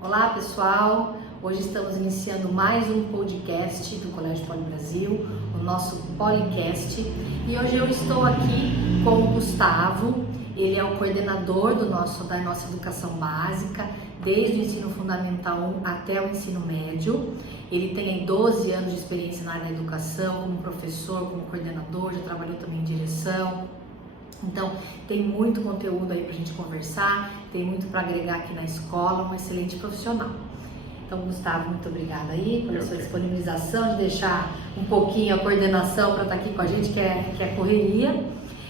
Olá pessoal, hoje estamos iniciando mais um podcast do Colégio Poli Brasil, o nosso Policast, e hoje eu estou aqui com o Gustavo. Ele é o coordenador da nossa educação básica, desde o ensino fundamental 1 até o ensino médio. Ele tem 12 anos de experiência na área da educação, como professor, como coordenador, já trabalhou também em direção. Então, tem muito conteúdo aí pra gente conversar, tem muito para agregar aqui na escola, um excelente profissional. Então, Gustavo, muito obrigada aí pela sua disponibilização, de deixar um pouquinho a coordenação para estar aqui com a gente, que é correria.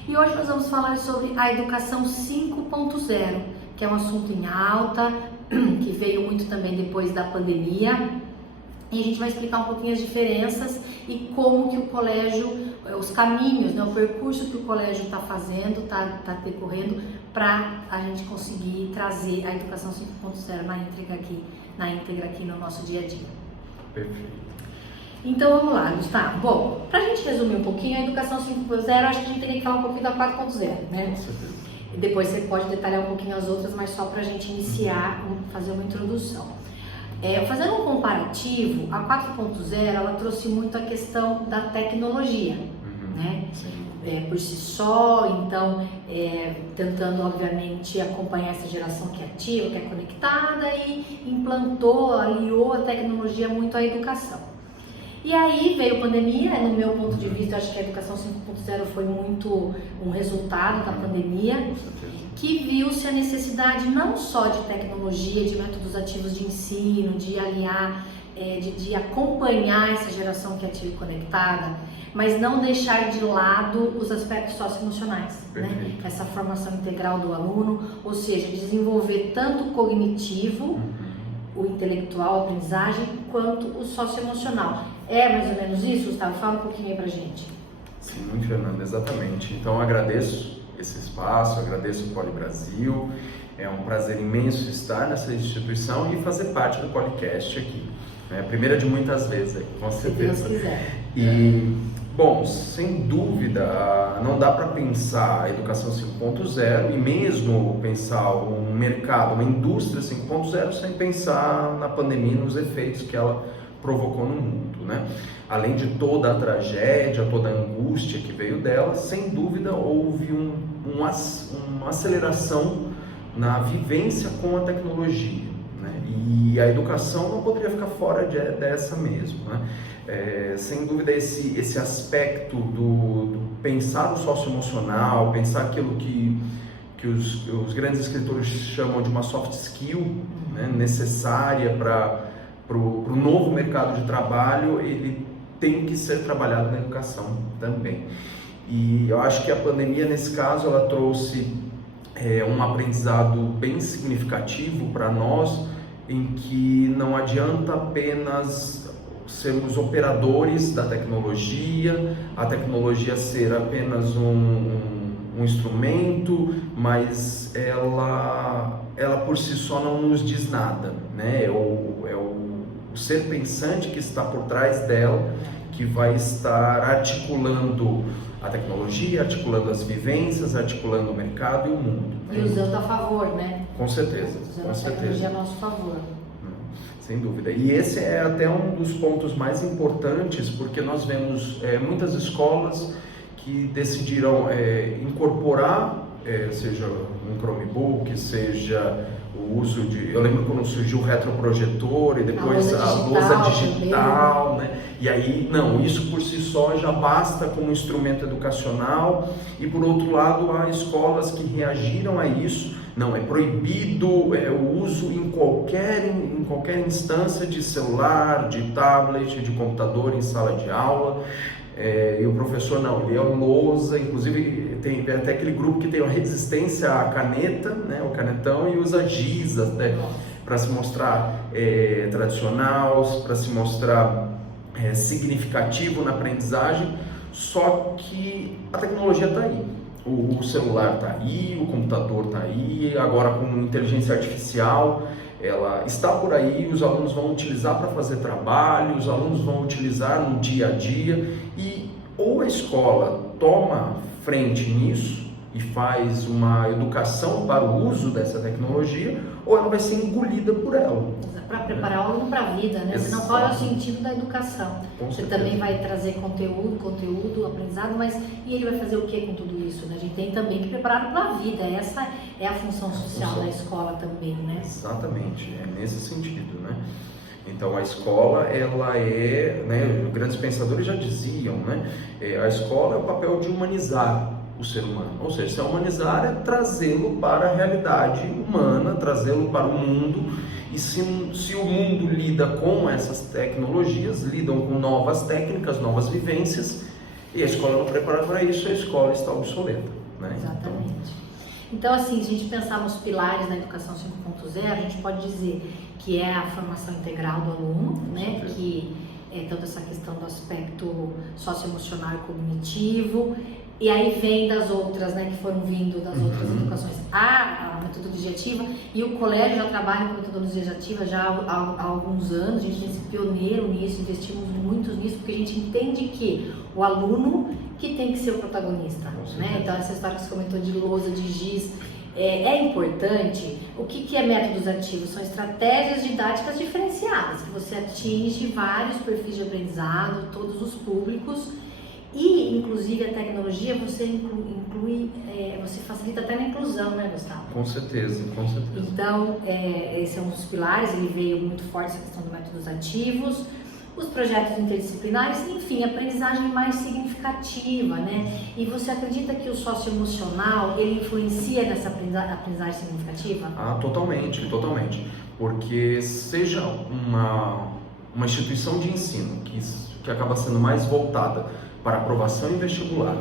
E hoje nós vamos falar sobre a educação 5.0, que é um assunto em alta, que veio muito também depois da pandemia. E a gente vai explicar um pouquinho as diferenças e como que o colégio, os caminhos, né, o percurso que o colégio está fazendo, está decorrendo, para a gente conseguir trazer a educação 5.0 na íntegra aqui no nosso dia a dia. Perfeito. Então vamos lá, Gustavo. Bom, para a gente resumir um pouquinho, a educação 5.0, acho que a gente teria que falar um pouquinho da 4.0, né? Com certeza. Depois você pode detalhar um pouquinho as outras, mas só para a gente iniciar, fazer uma introdução. Fazendo um comparativo, a 4.0 ela trouxe muito a questão da tecnologia, né? Por si só, então tentando obviamente acompanhar essa geração que é ativa, que é conectada, e implantou, aliou a tecnologia muito à educação. E aí veio a pandemia, no meu ponto de vista, acho que a educação 5.0 foi muito um resultado da pandemia, que viu-se a necessidade não só de tecnologia, de métodos ativos de ensino, de aliar, de acompanhar essa geração que é ativa e conectada, mas não deixar de lado os aspectos socioemocionais, né? Essa formação integral do aluno, ou seja, desenvolver tanto o cognitivo, o intelectual, a aprendizagem, quanto o socioemocional. É mais ou menos isso, Gustavo? Fala um pouquinho aí pra gente. Sim, Fernanda, exatamente. Então, eu agradeço esse espaço, agradeço o Poli Brasil. É um prazer imenso estar nessa instituição e fazer parte do Policast aqui. É a primeira de muitas vezes, com certeza. Se Deus quiser. E, bom, sem dúvida, não dá para pensar a educação 5.0 e mesmo pensar um mercado, uma indústria 5.0 sem pensar na pandemia e nos efeitos que ela provocou no mundo, né? Além de toda a tragédia, toda a angústia que veio dela, sem dúvida houve uma aceleração na vivência com a tecnologia, né? E a educação não poderia ficar fora dessa mesmo, né? Sem dúvida esse aspecto do pensar o socioemocional, pensar aquilo que os grandes escritores chamam de uma soft skill, né, necessária para o novo mercado de trabalho, ele tem que ser trabalhado na educação também. E eu acho que a pandemia, nesse caso, ela trouxe um aprendizado bem significativo para nós, em que não adianta apenas sermos operadores da tecnologia, a tecnologia ser apenas um instrumento, mas ela por si só não nos diz nada, né? É o ser pensante que está por trás dela, que vai estar articulando a tecnologia, articulando as vivências, articulando o mercado e o mundo. E usando a favor, né? Com certeza, usando com a certeza. tecnologia a nosso favor. Sem dúvida. E esse é até um dos pontos mais importantes, porque nós vemos muitas escolas que decidiram incorporar, seja um Chromebook, seja o uso de... Eu lembro quando surgiu o retroprojetor e depois a lousa digital, né? E aí, não, isso por si só já basta como instrumento educacional. E por outro lado, há escolas que reagiram a isso. Não, é proibido o uso em qualquer instância de celular, de tablet, de computador em sala de aula. E o professor não, ele é um lousa, inclusive tem até aquele grupo que tem uma resistência à caneta, né, o canetão, e usa gizas, né, para se mostrar tradicional, para se mostrar significativo na aprendizagem. Só que a tecnologia está aí, o celular está aí, o computador está aí, agora com inteligência artificial, ela está por aí, os alunos vão utilizar para fazer trabalho, os alunos vão utilizar no dia a dia, e ou a escola toma frente nisso e faz uma educação para o uso dessa tecnologia, ou ela vai ser engolida por ela. Para preparar o aluno para a vida, né? Senão qual é o sentido da educação? Você também vai trazer conteúdo, aprendizado, mas e ele vai fazer o que com tudo isso? Né? A gente tem também que preparar para a vida, essa é a função social da escola também, né? Exatamente, é nesse sentido, né? Então a escola, ela é, né, grandes pensadores já diziam, né, a escola é o papel de humanizar o ser humano, ou seja, se humanizar é trazê-lo para a realidade humana, trazê-lo para o mundo, e se o mundo lida com essas tecnologias, lidam com novas técnicas, novas vivências, e a escola não prepara para isso, a escola está obsoleta, né? Exatamente. Então, assim, se a gente pensar nos pilares da educação 5.0, a gente pode dizer que é a formação integral do aluno, né? Que é toda essa questão do aspecto socioemocional e cognitivo. E aí vem das outras, né, que foram vindo das outras educações, a metodologia ativa, e o colégio já trabalha com metodologia ativa já há alguns anos. A gente tem sido pioneiro nisso, investimos muito nisso, porque a gente entende que o aluno que tem que ser o protagonista, né? Então essa história que você comentou de lousa, de giz, é importante. O que é métodos ativos? São estratégias didáticas diferenciadas, que você atinge vários perfis de aprendizado, todos os públicos. E, inclusive, a tecnologia, você inclui, você facilita até na inclusão, né, Gustavo? Com certeza, com certeza. Então, esse é um dos pilares, ele veio muito forte, essa questão dos métodos ativos, os projetos interdisciplinares, enfim, a aprendizagem mais significativa, né? E você acredita que o socioemocional, ele influencia nessa aprendizagem significativa? Ah, totalmente, totalmente. Porque seja uma instituição de ensino que acaba sendo mais voltada para aprovação em vestibular,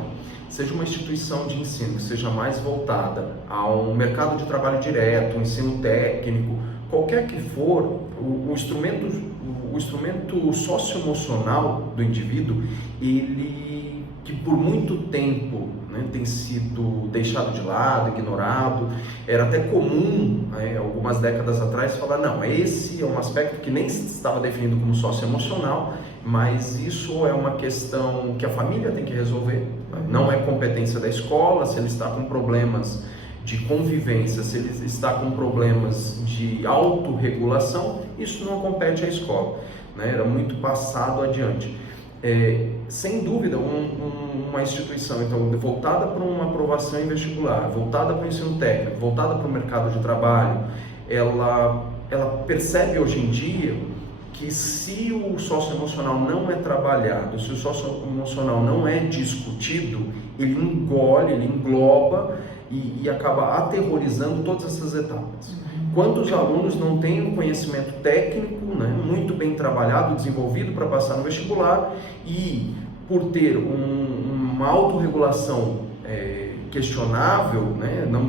seja uma instituição de ensino que seja mais voltada a um mercado de trabalho direto, um ensino técnico, qualquer que for, o instrumento socioemocional do indivíduo, ele que por muito tempo, né, tem sido deixado de lado, ignorado. Era até comum, algumas décadas atrás, falar, não, esse é um aspecto que nem estava definido como socioemocional, mas isso é uma questão que a família tem que resolver, não é competência da escola. Se ele está com problemas de convivência, se ele está com problemas de autorregulação, isso não compete à escola, né? Era muito passado adiante. Sem dúvida, uma instituição então voltada para uma aprovação em vestibular, voltada para o ensino técnico, voltada para o mercado de trabalho, ela percebe hoje em dia que se o socioemocional não é trabalhado, se o socioemocional não é discutido, ele engole, ele engloba e acaba aterrorizando todas essas etapas. Quantos alunos não têm um conhecimento técnico, né, muito bem trabalhado, desenvolvido para passar no vestibular, e por ter uma autorregulação questionável, né, não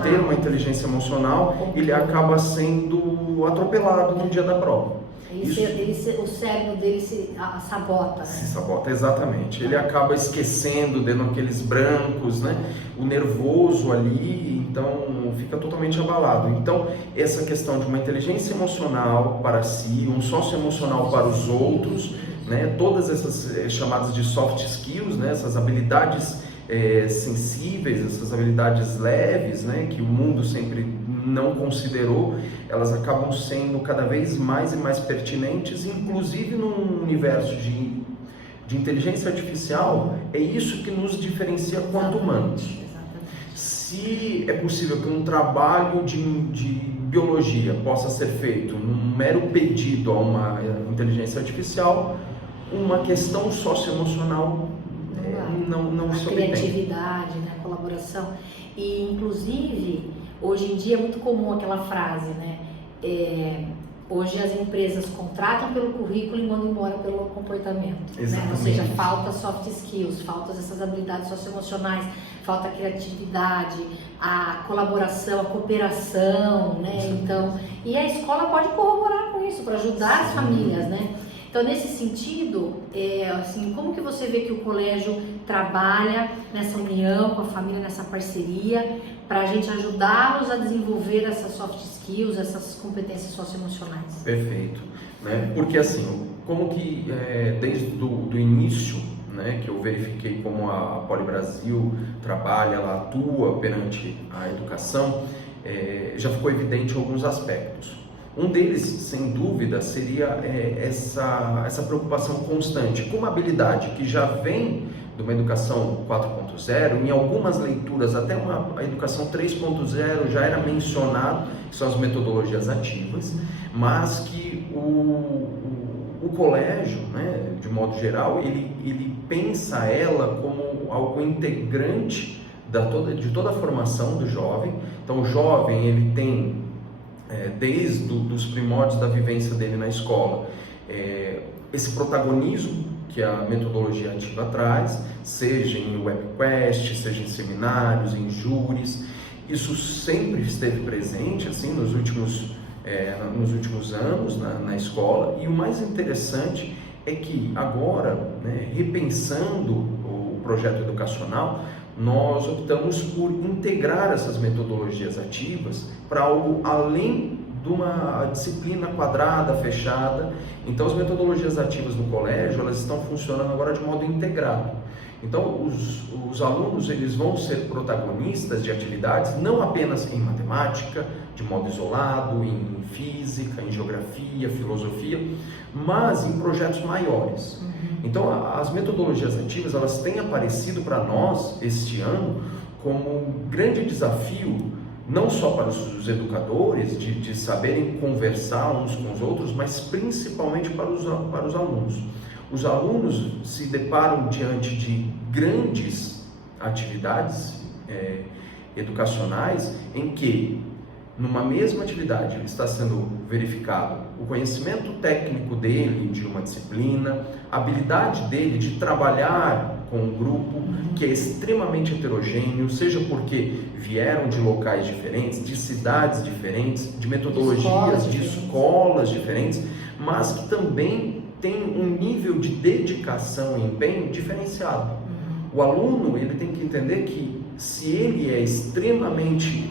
ter uma inteligência emocional, ele acaba sendo atropelado no dia da prova. O cérebro dele se sabota, né? Se sabota, exatamente. Ele acaba esquecendo, dando aqueles brancos, né? O nervoso ali, então fica totalmente abalado. Então, essa questão de uma inteligência emocional para si, um socioemocional para os outros, né? Todas essas chamadas de soft skills, né? Essas habilidades sensíveis, essas habilidades leves, né? Que o mundo sempre não considerou, elas acabam sendo cada vez mais e mais pertinentes, inclusive num universo de inteligência artificial. É isso que nos diferencia quanto humanos. Se é possível que um trabalho de biologia possa ser feito num mero pedido a uma inteligência artificial, uma questão socioemocional não se obtém. A criatividade, né, a colaboração. E, inclusive, hoje em dia é muito comum aquela frase, né? Hoje as empresas contratam pelo currículo e mandam embora pelo comportamento, né? Ou seja, falta soft skills, falta essas habilidades socioemocionais, falta a criatividade, a colaboração, a cooperação, né? Então, e a escola pode corroborar com isso, para ajudar as famílias, né? Então, nesse sentido, assim, como que você vê que o colégio trabalha nessa união com a família, nessa parceria, para a gente ajudá-los a desenvolver essas soft skills, essas competências socioemocionais? Perfeito, né? Porque assim, como que desde o início, né, que eu verifiquei como a Poli Brasil trabalha, ela atua perante a educação, já ficou evidente alguns aspectos. Um deles, sem dúvida, seria essa preocupação constante com uma habilidade que já vem de uma educação 4.0, em algumas leituras até a educação 3.0 já era mencionado, que são as metodologias ativas, mas que o colégio, né, de modo geral, ele pensa ela como algo integrante de toda a formação do jovem. Então o jovem ele tem, desde os primórdios da vivência dele na escola, esse protagonismo que a metodologia ativa traz, seja em webquest, seja em seminários, em júris. Isso sempre esteve presente assim, nos últimos anos na escola, e o mais interessante é que agora, né, repensando o projeto educacional, nós optamos por integrar essas metodologias ativas para algo além de uma disciplina quadrada, fechada. Então, as metodologias ativas no colégio, elas estão funcionando agora de modo integrado. Então, os alunos eles vão ser protagonistas de atividades não apenas em matemática, de modo isolado, em física, em geografia, filosofia, mas em projetos maiores. Então, as metodologias ativas, elas têm aparecido para nós, este ano, como um grande desafio, não só para os educadores, de saberem conversar uns com os outros, mas principalmente para os alunos. Os alunos se deparam diante de grandes atividades educacionais em que, numa mesma atividade, está sendo verificado o conhecimento técnico dele de uma disciplina, a habilidade dele de trabalhar com um grupo que é extremamente heterogêneo, seja porque vieram de locais diferentes, de cidades diferentes, de metodologias, de escolas diferentes, mas que também tem um nível de dedicação e empenho diferenciado. O aluno ele tem que entender que se ele é extremamente,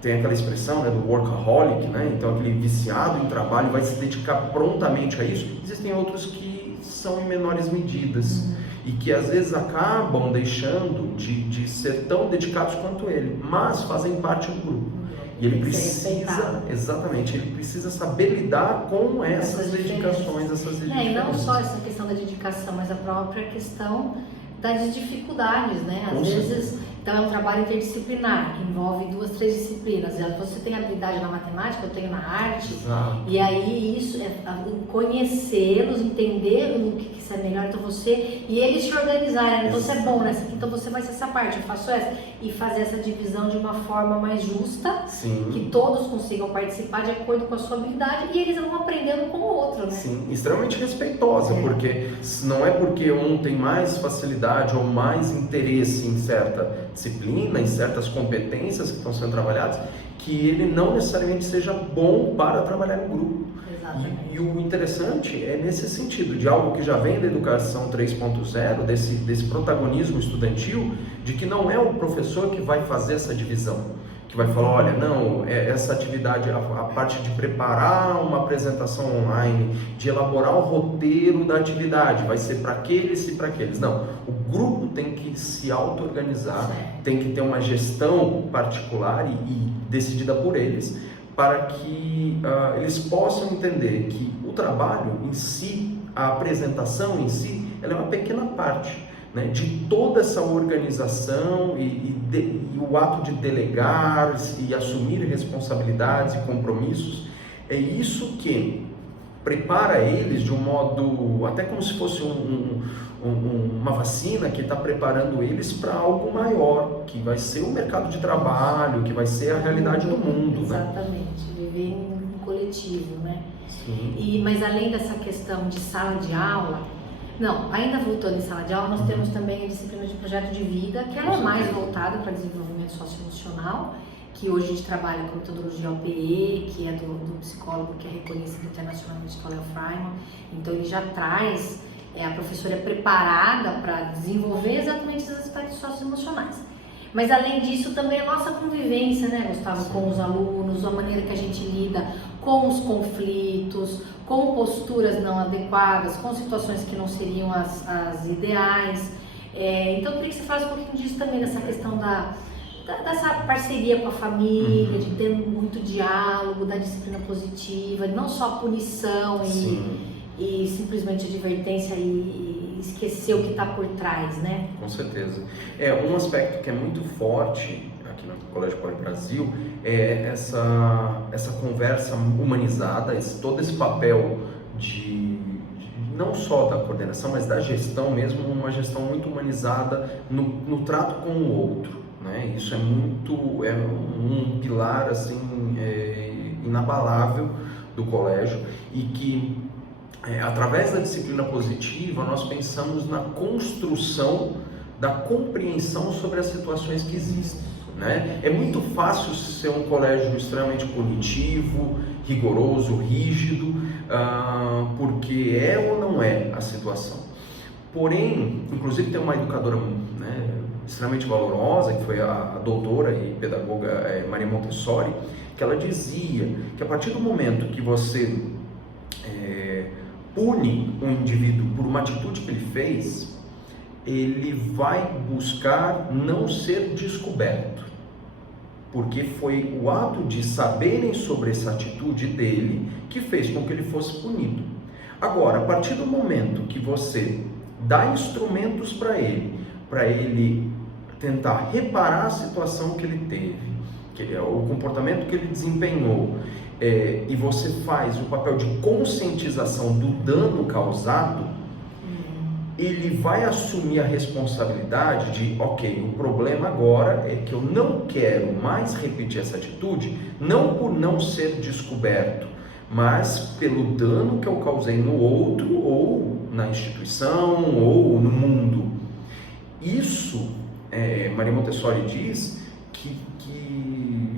tem aquela expressão, né, do workaholic, né, então aquele viciado em trabalho vai se dedicar prontamente a isso, existem outros que são em menores medidas e que às vezes acabam deixando de ser tão dedicados quanto ele, mas fazem parte do grupo. E ele precisa, exatamente, ele precisa saber lidar com essas dedicações, essas diferenças. E não só essa questão da dedicação, mas a própria questão das dificuldades, né? Às vezes, então é um trabalho interdisciplinar, que envolve 2, 3 disciplinas. Você tem habilidade na matemática, eu tenho na arte. Exato. E aí isso é conhecê-los, entender o que é melhor, então e eles se organizarem. Então você é bom nessa aqui, então você vai ser essa parte, eu faço essa. E fazer essa divisão de uma forma mais justa, que todos consigam participar de acordo com a sua habilidade e eles vão aprendendo um com o outro, né? Sim, extremamente respeitosa, porque não é porque um tem mais facilidade ou mais interesse em certa disciplina, em certas competências que estão sendo trabalhadas, que ele não necessariamente seja bom para trabalhar em grupo. E o interessante é nesse sentido, de algo que já vem da educação 3.0, desse protagonismo estudantil, de que não é o professor que vai fazer essa divisão, que vai falar, olha, não, essa atividade, a parte de preparar uma apresentação online, de elaborar o roteiro da atividade, vai ser para aqueles e para aqueles. Não, o grupo tem que se auto-organizar, tem que ter uma gestão particular e decidida por eles, para que eles possam entender que o trabalho em si, a apresentação em si, ela é uma pequena parte, né, de toda essa organização e o ato de delegar e assumir responsabilidades e compromissos. É isso que prepara eles de um modo, até como se fosse uma vacina que está preparando eles para algo maior, que vai ser o mercado de trabalho, que vai ser a realidade do mundo. Exatamente, né? Viver em coletivo, né? Sim. Mas além dessa questão de sala de aula, ainda voltando em sala de aula, nós temos também a disciplina de projeto de vida, que ela é mais voltada para desenvolvimento socioemocional, que hoje a gente trabalha com metodologia OPE, que é do psicólogo que é reconhecido internacionalmente, que é o Léo Freiman. Então ele já traz, a professora é preparada para desenvolver exatamente esses aspectos socioemocionais. Mas além disso também a nossa convivência, né, Gustavo, com os alunos, a maneira que a gente lida com os conflitos, com posturas não adequadas, com situações que não seriam as ideais. Então eu queria que você falasse um pouquinho disso também, dessa questão dessa parceria com a família, de ter muito diálogo, da disciplina positiva, não só a punição e simplesmente advertência e esquecer o que está por trás, né? Com certeza. Um aspecto que é muito forte aqui no Colégio Poli Brasil é essa conversa humanizada, todo esse papel não só da coordenação, mas da gestão mesmo, uma gestão muito humanizada no trato com o outro, né? Isso é um pilar assim inabalável do colégio e que através da disciplina positiva nós pensamos na construção da compreensão sobre as situações que existem, né? É muito fácil ser um colégio extremamente punitivo, rigoroso, rígido, porque é ou não é a situação. Porém, inclusive tem uma educadora, né, extremamente valorosa, que foi a doutora e pedagoga Maria Montessori, que ela dizia que a partir do momento que você pune um indivíduo por uma atitude que ele fez, ele vai buscar não ser descoberto, porque foi o ato de saberem sobre essa atitude dele que fez com que ele fosse punido. Agora, a partir do momento que você dá instrumentos para ele tentar reparar a situação que ele teve, o comportamento que ele desempenhou, e você faz o papel de conscientização do dano causado, ele vai assumir a responsabilidade de, ok, o problema agora é que eu não quero mais repetir essa atitude, não por não ser descoberto, mas pelo dano que eu causei no outro, ou na instituição, ou no mundo. Isso, Maria Montessori diz que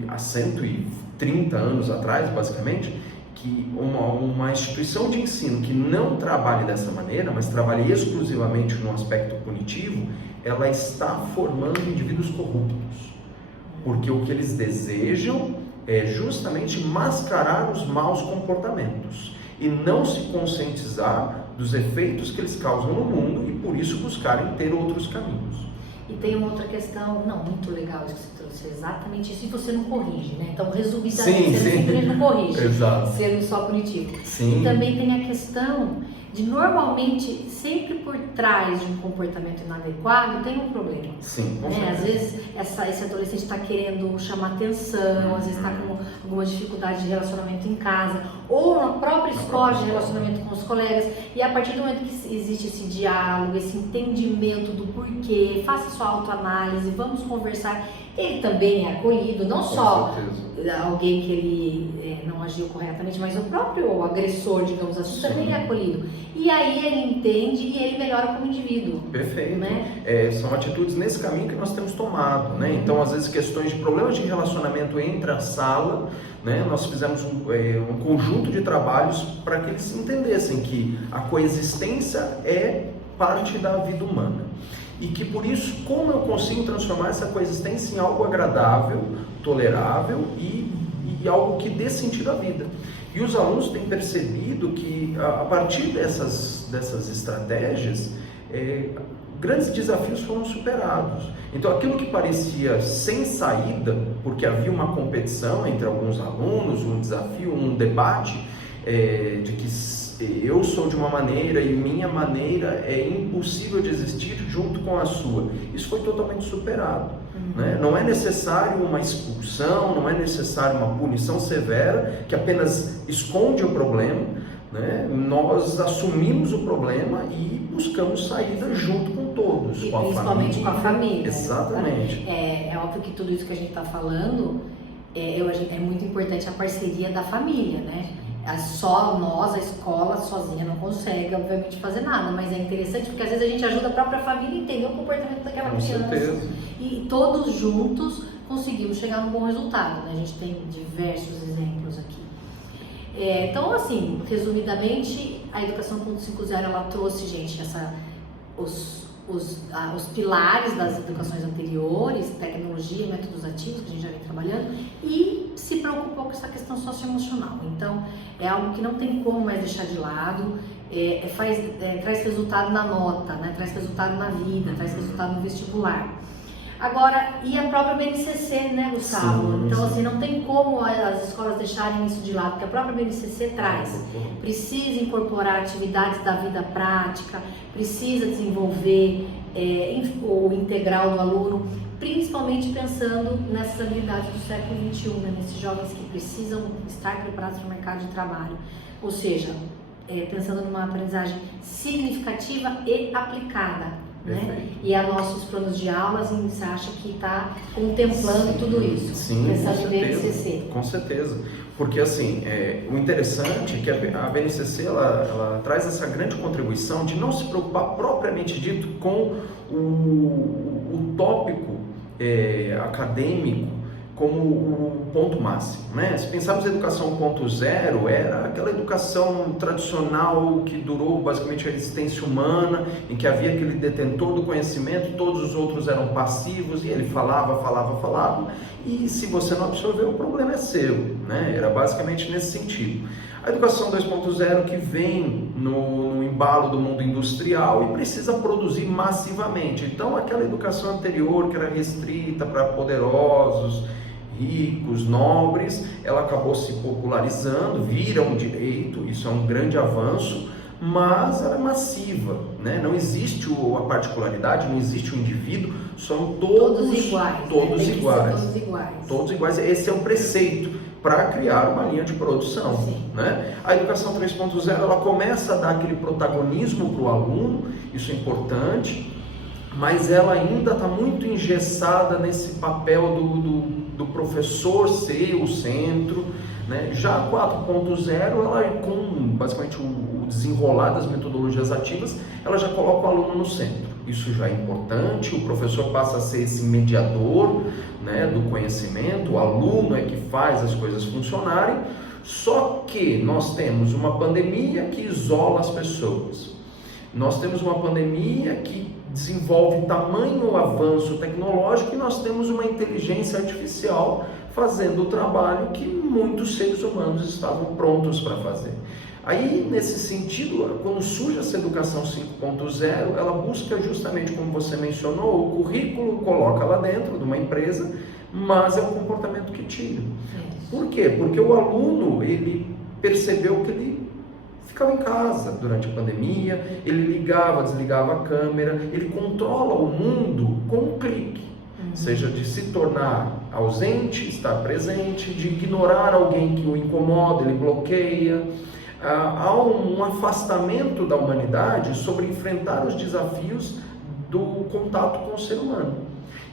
há 130 anos atrás, basicamente, que uma instituição de ensino que não trabalhe dessa maneira, mas trabalhe exclusivamente no aspecto punitivo, ela está formando indivíduos corruptos, porque o que eles desejam é justamente mascarar os maus comportamentos e não se conscientizar dos efeitos que eles causam no mundo e por isso buscarem ter outros caminhos. E tem uma outra questão, muito legal isso que você trouxe, exatamente isso, e você não corrige, né? Então, resumidamente, você simplesmente não corrige, sendo só punitivo. Sim. E também tem a questão de, normalmente, sempre por trás de um comportamento inadequado, tem um problema. Sim, né? Às vezes, esse adolescente está querendo chamar atenção, às vezes está com alguma dificuldade de relacionamento em casa, ou na própria escola de relacionamento com os colegas, e a partir do momento que existe esse diálogo, esse entendimento do porquê, faça sua autoanálise, vamos conversar, ele também é acolhido, não só alguém que ele não agiu corretamente, mas o próprio agressor, digamos assim, também é acolhido. E aí ele entende e ele melhora como indivíduo. Perfeito. Né? São atitudes nesse caminho que nós temos tomado, né? Então, às vezes, questões de problemas de relacionamento entre a sala, né? Nós fizemos um conjunto de trabalhos para que eles entendessem que a coexistência é parte da vida humana. E que por isso, como eu consigo transformar essa coexistência em algo agradável, tolerável e algo que dê sentido à vida. E os alunos têm percebido que a partir dessas estratégias, grandes desafios foram superados. Então aquilo que parecia sem saída, porque havia uma competição entre alguns alunos, um desafio, um debate, de que eu sou de uma maneira e minha maneira é impossível de existir junto com a sua. Isso foi totalmente superado. Né? Não é necessário uma expulsão, não é necessário uma punição severa que apenas esconde o problema. Né? Nós assumimos o problema e buscamos saída junto com todos, e com a principalmente família. Com a família. Exatamente. É óbvio que tudo isso que a gente está falando é muito importante a parceria da família, né? Só nós, a escola sozinha não consegue, obviamente, fazer nada, mas é interessante porque às vezes a gente ajuda a própria família a entender o comportamento daquela criança e todos juntos conseguimos chegar num bom resultado, né? A gente tem diversos exemplos aqui. Então, assim, resumidamente, a Educação 1.50 ela trouxe, gente, os pilares das educações anteriores, tecnologia, métodos ativos, que a gente já vem trabalhando, e se preocupou com essa questão socioemocional. Então, é algo que não tem como mais deixar de lado, traz resultado na nota, né? Traz resultado na vida, traz resultado no vestibular. Agora, e a própria BNCC, né, Gustavo? Sim, então, sim. assim, não tem como as escolas deixarem isso de lado, porque a própria BNCC traz. Precisa incorporar atividades da vida prática, precisa desenvolver o integral do aluno, principalmente pensando nessas habilidades do século XXI, né, nesses jovens que precisam estar preparados para o mercado de trabalho. Ou seja, pensando numa aprendizagem significativa e aplicada. Né? E a nossos planos de aulas, você acha que está contemplando tudo isso? Sim, pensando em BNCC. Com certeza. Porque assim, o interessante é que a BNCC ela traz essa grande contribuição de não se preocupar propriamente dito com o tópico acadêmico como o ponto máximo, né? Se pensarmos em educação 1.0, era aquela educação tradicional que durou basicamente a existência humana, em que havia aquele detentor do conhecimento, todos os outros eram passivos, e ele falava, e se você não absorveu, o problema é seu, né? Era basicamente nesse sentido. A educação 2.0 que vem no embalo do mundo industrial e precisa produzir massivamente. Então, aquela educação anterior que era restrita para poderosos, ricos, nobres, ela acabou se popularizando, vira um direito, isso é um grande avanço, mas ela é massiva, né? Não existe a particularidade, não existe o indivíduo, são todos iguais. Todos iguais. Esse é o preceito para criar uma linha de produção, né? A educação 3.0 ela começa a dar aquele protagonismo para o aluno, isso é importante, mas ela ainda está muito engessada nesse papel do professor ser o centro, né? Já a 4.0, ela com basicamente o desenrolar das metodologias ativas, ela já coloca o aluno no centro. Isso já é importante, o professor passa a ser esse mediador, né, do conhecimento, o aluno é que faz as coisas funcionarem, só que nós temos uma pandemia que isola as pessoas. Nós temos uma pandemia que desenvolve tamanho avanço tecnológico e nós temos uma inteligência artificial fazendo o trabalho que muitos seres humanos estavam prontos para fazer. Aí, nesse sentido, quando surge essa educação 5.0, ela busca justamente, como você mencionou, o currículo coloca lá dentro de uma empresa, mas é um comportamento que tira. Por quê? Porque o aluno, ele percebeu que ele ficava em casa durante a pandemia, ele ligava, desligava a câmera, ele controla o mundo com um clique, seja de se tornar ausente, estar presente, de ignorar alguém que o incomoda, ele bloqueia. Há um afastamento da humanidade sobre enfrentar os desafios do contato com o ser humano.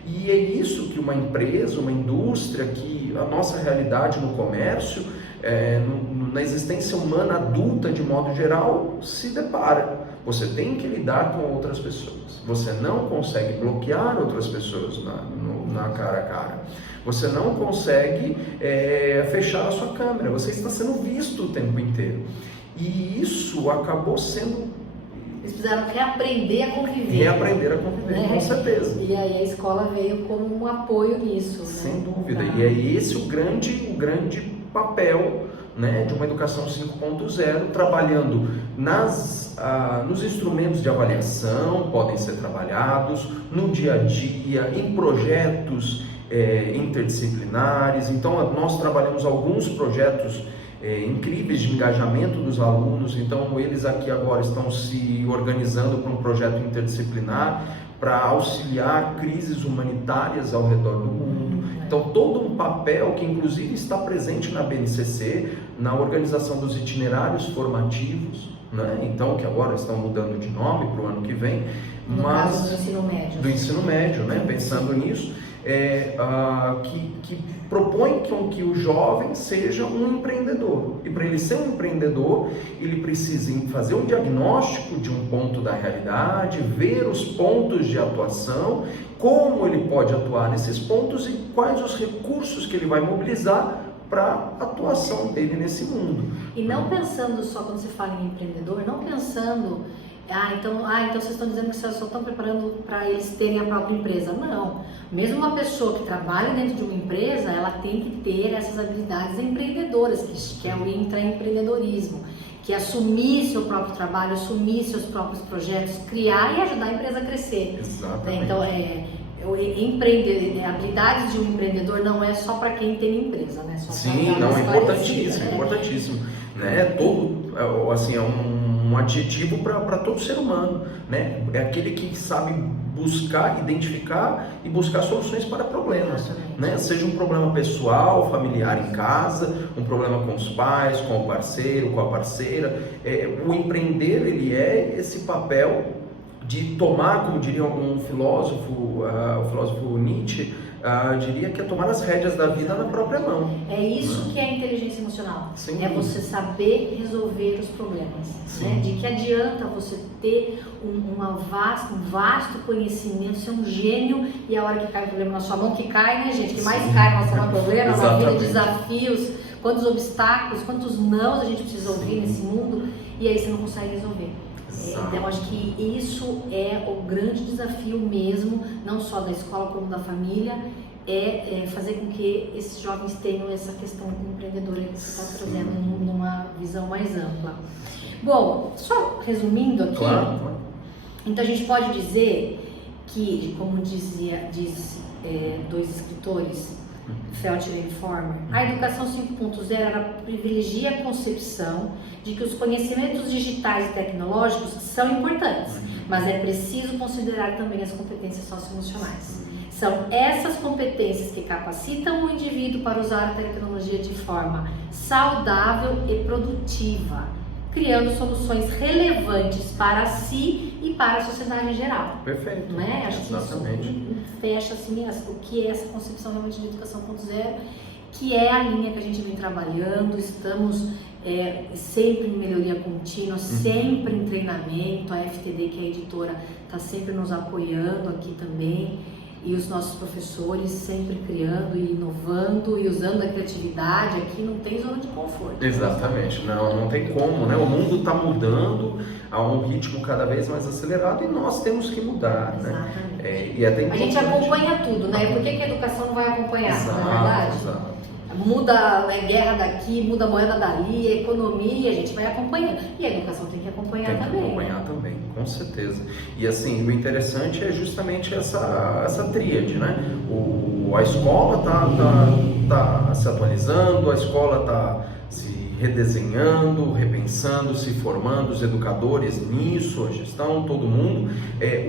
E é isso que uma empresa, uma indústria, que a nossa realidade no comércio, na existência humana adulta de modo geral, se depara. Você tem que lidar com outras pessoas. Você não consegue bloquear outras pessoas na cara a cara. Você não consegue fechar a sua câmera. Você está sendo visto o tempo inteiro. E isso acabou sendo... Eles precisaram reaprender a conviver. Né? Com certeza. E aí a escola veio como um apoio nisso. Sem né? dúvida. E é esse o grande papel, né, de uma educação 5.0, trabalhando nos instrumentos de avaliação, podem ser trabalhados no dia a dia, em projetos interdisciplinares. Então, nós trabalhamos alguns projetos incríveis de engajamento dos alunos. Então, eles aqui agora estão se organizando para um projeto interdisciplinar para auxiliar crises humanitárias ao redor do mundo. Então, todo um papel que inclusive está presente na BNCC, na organização dos itinerários formativos, né? Então, que agora estão mudando de nome para o ano que vem, no caso do ensino médio. Do ensino médio, né? Pensando nisso, que propõe que o jovem seja um empreendedor. E para ele ser um empreendedor, ele precisa fazer um diagnóstico de um ponto da realidade, ver os pontos de atuação, como ele pode atuar nesses pontos e quais os recursos que ele vai mobilizar para a atuação dele nesse mundo. E não pensando só, quando se fala em empreendedor, não pensando então vocês estão dizendo que vocês só estão preparando para eles terem a própria empresa. Não. Mesmo uma pessoa que trabalha dentro de uma empresa, ela tem que ter essas habilidades empreendedoras, que é o intraempreendedorismo, que é assumir seu próprio trabalho, assumir seus próprios projetos, criar e ajudar a empresa a crescer. Exatamente. Então, habilidades de um empreendedor não é só para quem tem empresa, né? Sim, não, é importantíssimo, importantíssimo. Né? Todo, assim, é um adjetivo para todo ser humano, né? É aquele que sabe buscar, identificar e buscar soluções para problemas, né? Seja um problema pessoal, familiar em casa, um problema com os pais, com o parceiro, com a parceira. O empreender, ele é esse papel de tomar, como diria um filósofo, o filósofo Nietzsche, diria que é tomar as rédeas da vida na própria mão. É isso que é inteligência emocional. Sim. É você saber resolver os problemas. Né? De que adianta você ter um vasto conhecimento, ser um gênio e a hora que cai o problema na sua mão, que cai, né, gente? Que mais cai na nossa mão problema, na vida, desafios, quantos obstáculos, quantos nãos a gente precisa ouvir nesse mundo e aí você não consegue resolver. Então, acho que isso é o grande desafio mesmo, não só da escola como da família, fazer com que esses jovens tenham essa questão empreendedora que você está trazendo numa visão mais ampla. Bom, só resumindo aqui, então a gente pode dizer que, como diz dois escritores, Felcher e Former, a educação 5.0 ela privilegia a concepção de que os conhecimentos digitais e tecnológicos são importantes, mas é preciso considerar também as competências socioemocionais. São essas competências que capacitam o indivíduo para usar a tecnologia de forma saudável e produtiva, criando soluções relevantes para si e para a sociedade em geral. Perfeito. Né? Acho que isso fecha assim, o que é essa concepção realmente de educação 1.0, que é a linha que a gente vem trabalhando. Estamos sempre em melhoria contínua, sempre em treinamento. A FTD, que é a editora, está sempre nos apoiando aqui também. E os nossos professores sempre criando e inovando e usando a criatividade. Aqui não tem zona de conforto. Exatamente, não tem como, né? O mundo está mudando a um ritmo cada vez mais acelerado e nós temos que mudar, né? A gente acompanha tudo, né? Por que a educação não vai acompanhar, não é verdade? Exato. Muda a guerra daqui, muda a moeda dali, a economia, a gente vai acompanhando. E a educação tem que acompanhar também. Tem que acompanhar também, com certeza. E assim, o interessante é justamente essa tríade, né? A escola tá se atualizando, a escola tá se redesenhando, repensando, se formando, os educadores nisso, a gestão, todo mundo.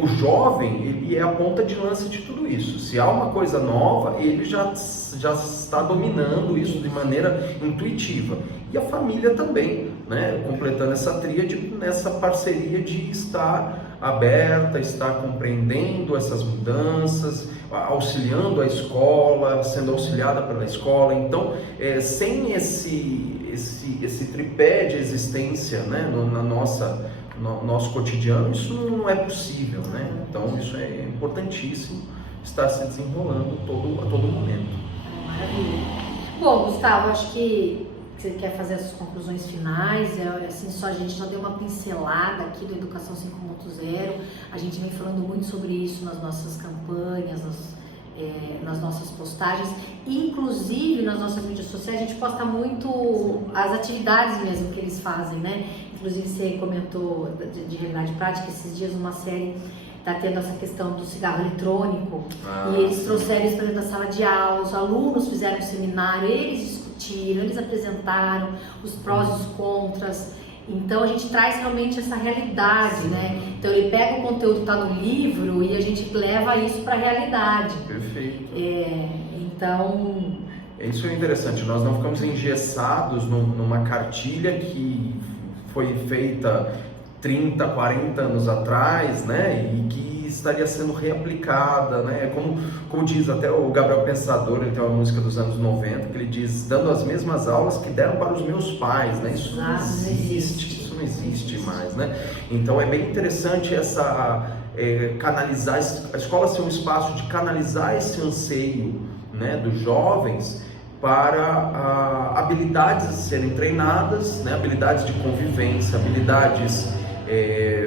O jovem, ele é a ponta de lança de tudo isso. Se há uma coisa nova, ele já está dominando isso de maneira intuitiva. E a família também, né? Completando essa tríade nessa parceria de estar aberta, estar compreendendo essas mudanças, auxiliando a escola, sendo auxiliada pela escola. Então, sem esse tripé de existência, né, no nosso cotidiano, isso não é possível, né? Então, isso é importantíssimo estar se desenrolando a todo momento. Maravilha. Bom, Gustavo, acho que você quer fazer as conclusões finais. Assim, a gente já deu uma pincelada aqui do Educação 5.0. A gente vem falando muito sobre isso nas nossas campanhas, nas nossas postagens, inclusive nas nossas mídias sociais. A gente posta muito as atividades mesmo que eles fazem, né? Inclusive você comentou de realidade prática, esses dias uma série está tendo essa questão do cigarro eletrônico, e eles trouxeram isso para dentro da sala de aula, os alunos fizeram um seminário, eles discutiram, eles apresentaram os prós e os contras. Então a gente traz realmente essa realidade, né? Então ele pega o conteúdo que está no livro e a gente leva isso para a realidade. Perfeito. Então... Isso é interessante, nós não ficamos engessados numa cartilha que foi feita 30, 40 anos atrás, né? E que estaria sendo reaplicada, né? Como diz até o Gabriel Pensador, ele tem uma música dos anos 90, que ele diz, dando as mesmas aulas que deram para os meus pais, né? Isso não existe, isso não existe mais, né? Então é bem interessante canalizar, a escola ser um espaço de canalizar esse anseio, né, dos jovens para habilidades serem treinadas, né? Habilidades de convivência, habilidades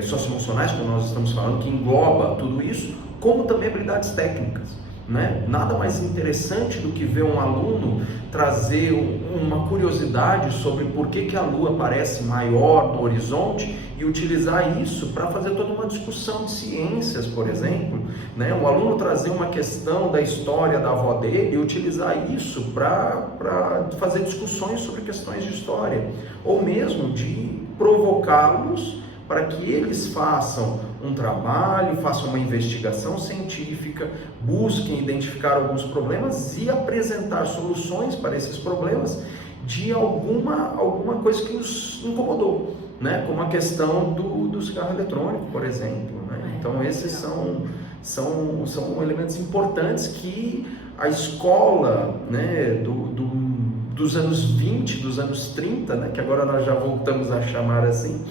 socioemocionais, como nós estamos falando, que engloba tudo isso, como também habilidades técnicas, né? Nada mais interessante do que ver um aluno trazer uma curiosidade sobre por que a Lua parece maior no horizonte e utilizar isso para fazer toda uma discussão de ciências, por exemplo, né? O aluno trazer uma questão da história da avó dele e utilizar isso para fazer discussões sobre questões de história, ou mesmo de provocá-los para que eles façam um trabalho, façam uma investigação científica, busquem identificar alguns problemas e apresentar soluções para esses problemas de alguma coisa que os incomodou, né? Como a questão do cigarro eletrônico, por exemplo, né? Então esses são elementos importantes que a escola, né, dos anos 20, dos anos 30, né, que agora nós já voltamos a chamar assim,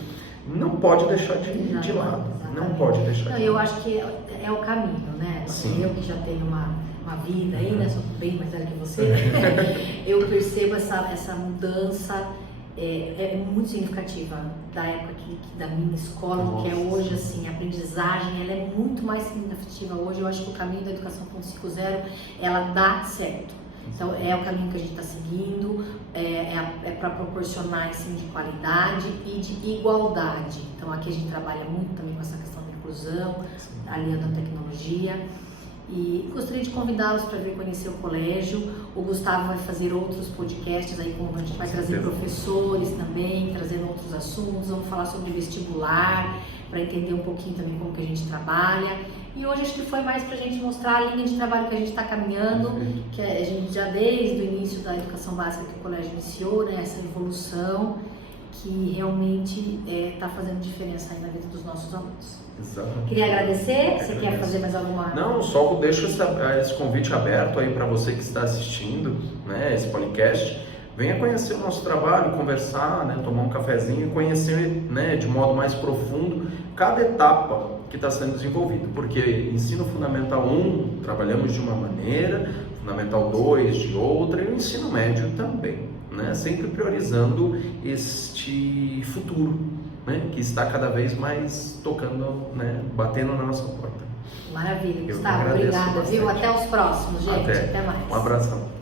não pode deixar de lado. Não pode deixar. Eu acho que é o caminho, né? Sim. Eu que já tenho uma vida aí, né? Sou bem mais velha que você. Eu percebo essa mudança é muito significativa da época da minha escola. Nossa. Que é hoje, assim, a aprendizagem, ela é muito mais significativa hoje. Eu acho que o caminho da educação 5.0, ela dá certo. Então, é o caminho que a gente está seguindo, é para proporcionar ensino de qualidade e de igualdade. Então, aqui a gente trabalha muito também com essa questão da inclusão, aliando a tecnologia. E gostaria de convidá-los para vir conhecer o colégio. O Gustavo vai fazer outros podcasts aí, como a gente vai trazer professores também, trazendo outros assuntos. Vamos falar sobre vestibular, para entender um pouquinho também como que a gente trabalha. E hoje acho que foi mais para a gente mostrar a linha de trabalho que a gente está caminhando, que a gente já desde o início da educação básica que o colégio iniciou, né, essa evolução que realmente está fazendo diferença aí na vida dos nossos alunos. Exato. Queria agradecer. Você quer fazer mais alguma? Não, só deixo esse convite aberto aí para você que está assistindo, né, esse podcast. Venha conhecer o nosso trabalho, conversar, né, tomar um cafezinho e conhecer, né, de modo mais profundo cada etapa que está sendo desenvolvida. Porque ensino fundamental 1 trabalhamos de uma maneira, fundamental 2 de outra e o ensino médio também, né, sempre priorizando este futuro, né, que está cada vez mais tocando, né, batendo na nossa porta. Maravilha, Gustavo. Obrigada, viu? Até os próximos, gente. Até mais. Um abração.